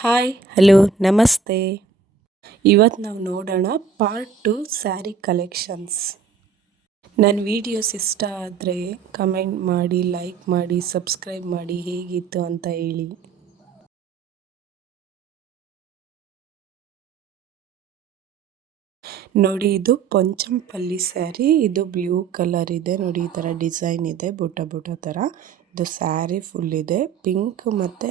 Hi hello ನಮಸ್ತೆ. ಇವತ್ತು ನಾವು ನೋಡೋಣ ಪಾರ್ಟ್ 2 ಸ್ಯಾರಿ ಕಲೆಕ್ಷನ್ಸ್. ನನ್ನ ವೀಡಿಯೋಸ್ ಇಷ್ಟ ಆದರೆ ಕಮೆಂಟ್ ಮಾಡಿ, ಲೈಕ್ ಮಾಡಿ, ಸಬ್ಸ್ಕ್ರೈಬ್ ಮಾಡಿ, ಹೇಗಿತ್ತು ಅಂತ ಹೇಳಿ. ನೋಡಿ, ಇದು ಪೊಂಚಂಪಲ್ಲಿ ಸ್ಯಾರಿ. ಇದು ಬ್ಲೂ ಕಲರ್ ಇದೆ. ನೋಡಿ, ಈ ಥರ ಡಿಸೈನ್ ಇದೆ, ಬುಟ್ಟ ಬುಟ್ಟ ಥರ. ಇದು ಸ್ಯಾರಿ ಫುಲ್ ಇದೆ. ಪಿಂಕ್ ಮತ್ತು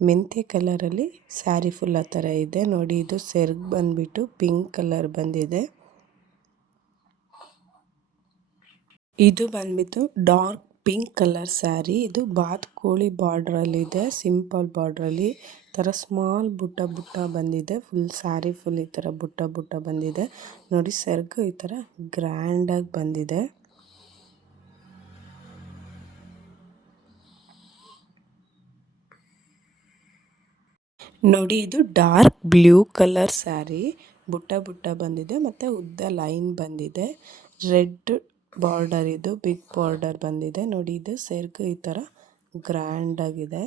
ಮೆಂತ್ಯ ಕಲರಲ್ಲಿ ಸ್ಯಾರಿ ಫುಲ್ ಆ ಥರ ಇದೆ. ನೋಡಿ, ಇದು ಸೆರ್ಗ್ ಬಂದುಬಿಟ್ಟು ಪಿಂಕ್ ಕಲರ್ ಬಂದಿದೆ. ಇದು ಬಂದ್ಬಿಟ್ಟು ಡಾರ್ಕ್ ಪಿಂಕ್ ಕಲರ್ ಸ್ಯಾರಿ. ಇದು ಬಾತ್ಕೋಳಿ ಬಾರ್ಡ್ರಲ್ಲಿದೆ, ಸಿಂಪಲ್ ಬಾರ್ಡ್ರಲ್ಲಿ. ಈ ಥರ ಸ್ಮಾಲ್ ಬುಟ್ಟ ಬುಟ್ಟ ಬಂದಿದೆ. ಫುಲ್ ಸ್ಯಾರಿ ಫುಲ್ ಈ ಥರ ಬುಟ್ಟ ಬುಟ್ಟ ಬಂದಿದೆ. ನೋಡಿ, ಸೆರ್ಗು ಈ ಥರ ಗ್ರ್ಯಾಂಡಾಗಿ ಬಂದಿದೆ. ನೋಡಿ, ಇದು ಡಾರ್ಕ್ ಬ್ಲೂ ಕಲರ್ ಸ್ಯಾರಿ. ಬುಟ್ಟ ಬುಟ್ಟ ಬಂದಿದೆ ಮತ್ತು ಉದ್ದ ಲೈನ್ ಬಂದಿದೆ. ರೆಡ್ ಬಾರ್ಡರ್, ಇದು ಬಿಗ್ ಬಾರ್ಡರ್ ಬಂದಿದೆ. ನೋಡಿ, ಇದು ಸೆರ್ಗು ಈ ಥರ ಗ್ರ್ಯಾಂಡ್ ಆಗಿದೆ.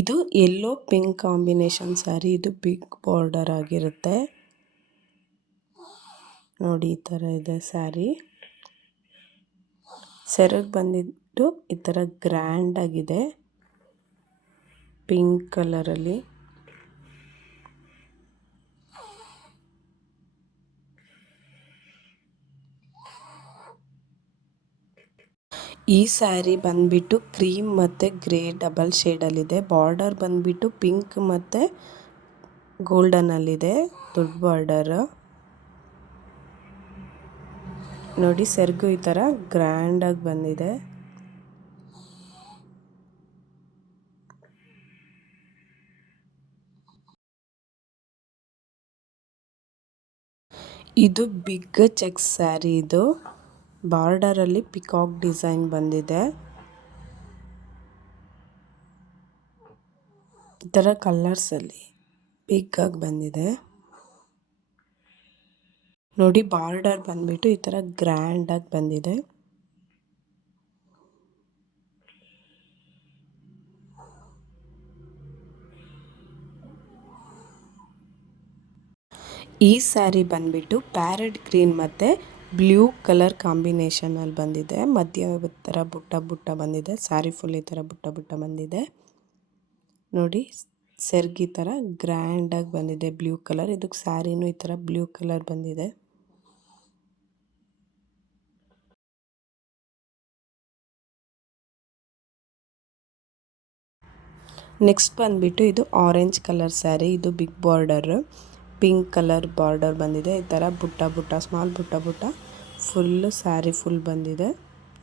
ಇದು ಯೆಲ್ಲೋ ಪಿಂಕ್ ಕಾಂಬಿನೇಷನ್ ಸ್ಯಾರಿ. ಇದು ಬಿಗ್ ಬಾರ್ಡರ್ ಆಗಿರುತ್ತೆ. ನೋಡಿ, ಈ ಥರ ಇದೆ ಸ್ಯಾರಿ. ಸೆರಗ್ ಬಂದಿದ್ದು ಈ ಥರ ಗ್ರ್ಯಾಂಡ್ ಆಗಿದೆ, ಪಿಂಕ್ ಕಲರಲ್ಲಿ. ಈ ಸ್ಯಾರಿ ಬಂದ್ಬಿಟ್ಟು ಕ್ರೀಮ್ ಮತ್ತು ಗ್ರೇ ಡಬಲ್ ಶೇಡಲ್ಲಿದೆ. ಬಾರ್ಡರ್ ಬಂದ್ಬಿಟ್ಟು ಪಿಂಕ್ ಮತ್ತು ಗೋಲ್ಡನಲ್ಲಿದೆ, ದೊಡ್ಡ ಬಾರ್ಡರ್. ನೋಡಿ, ಸೆರ್ಗು ಈ ಥರ ಗ್ರ್ಯಾಂಡಾಗಿ ಬಂದಿದೆ. ಇದು ಬಿಗ್ ಚೆಕ್ಸ್ ಸ್ಯಾರಿ. ಇದು ಬಾರ್ಡರಲ್ಲಿ ಪಿಕಾಕ್ ಡಿಸೈನ್ ಬಂದಿದೆ. ಈ ಥರ ಕಲರ್ಸಲ್ಲಿ ಬಿಗ್ಗಾಗಿ ಬಂದಿದೆ. ನೋಡಿ, ಬಾರ್ಡರ್ ಬಂದ್ಬಿಟ್ಟು ಈ ಥರ ಗ್ರ್ಯಾಂಡಾಗಿ ಬಂದಿದೆ. ಈ ಸ್ಯಾರಿ ಬಂದ್ಬಿಟ್ಟು ಪ್ಯಾರೆಟ್ ಗ್ರೀನ್ ಮತ್ತು ಬ್ಲೂ ಕಲರ್ ಕಾಂಬಿನೇಷನಲ್ಲಿ ಬಂದಿದೆ. ಮಧ್ಯ ಥರ ಬುಟ್ಟ ಬುಟ್ಟ ಬಂದಿದೆ. ಸ್ಯಾರಿ ಫುಲ್ ಈ ಥರ ಬುಟ್ಟ ಬುಟ್ಟ ಬಂದಿದೆ. ನೋಡಿ, ಸೆರ್ಗಿ ಥರ ಗ್ರ್ಯಾಂಡಾಗಿ ಬಂದಿದೆ, ಬ್ಲೂ ಕಲರ್. ಇದಕ್ಕೆ ಸ್ಯಾರಿನೂ ಈ ಥರ ಬ್ಲೂ ಕಲರ್ ಬಂದಿದೆ. ನೆಕ್ಸ್ಟ್ ಬಂದ್ಬಿಟ್ಟು ಇದು ಆರೆಂಜ್ ಕಲರ್ ಸ್ಯಾರಿ. ಇದು big border, pink colour border ಬಂದಿದೆ. ಈ ಥರ ಬುಟ್ಟ ಬುಟ್ಟ, ಸ್ಮಾಲ್ ಬುಟ್ಟ ಬುಟ್ಟ ಫುಲ್ಲು ಸ್ಯಾರಿ ಫುಲ್ ಬಂದಿದೆ.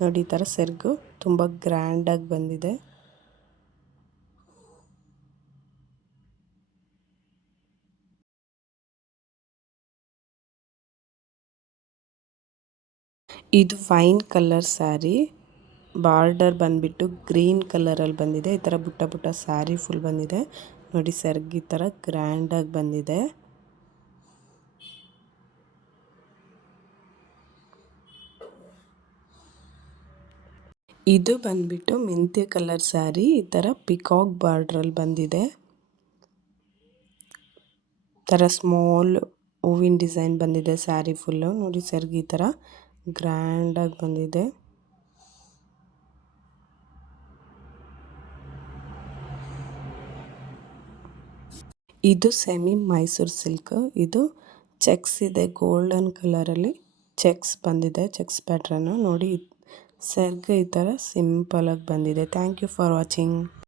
ನೋಡಿ, ಈ ಥರ ಸೆರ್ಗು ತುಂಬ ಗ್ರ್ಯಾಂಡಾಗಿ ಬಂದಿದೆ. ಇದು ವೈನ್ ಕಲರ್ ಸ್ಯಾರಿ. ಬಾರ್ಡರ್ ಬಂದ್ಬಿಟ್ಟು ಗ್ರೀನ್ ಕಲರಲ್ಲಿ ಬಂದಿದೆ. ಈ ಥರ ಬುಟ್ಟ ಬುಟ್ಟ ಸ್ಯಾರಿ ಫುಲ್ ಬಂದಿದೆ. ನೋಡಿ, ಸೆರ್ಗ್ ಈ ಥರ ಗ್ರ್ಯಾಂಡಾಗಿ ಬಂದಿದೆ. ಇದು ಬಂದ್ಬಿಟ್ಟು ಮೆಂತ್ಯ ಕಲರ್ ಸ್ಯಾರಿ. ಈ ಥರ ಪಿಕಾಕ್ ಬಾರ್ಡ್ರಲ್ಲಿ ಬಂದಿದೆ. ಈ ಥರ ಸ್ಮಾಲ್ ಹೂವಿನ ಡಿಸೈನ್ ಬಂದಿದೆ ಸ್ಯಾರಿ ಫುಲ್ಲು. ನೋಡಿ, ಸೆರ್ಗ್ ಈ ಥರ ಗ್ರ್ಯಾಂಡಾಗಿ ಬಂದಿದೆ. ಇದು ಸೆಮಿ ಮೈಸೂರು ಸಿಲ್ಕ್. ಇದು ಚೆಕ್ಸ್ ಇದೆ, ಗೋಲ್ಡನ್ ಕಲರಲ್ಲಿ ಚೆಕ್ಸ್ ಬಂದಿದೆ, ಚೆಕ್ಸ್ ಪ್ಯಾಟ್ರನ್ನು. ನೋಡಿ, ಸೆರ್ಗ್ ಈ ಥರ ಸಿಂಪಲಾಗಿ ಬಂದಿದೆ. Thank you for watching.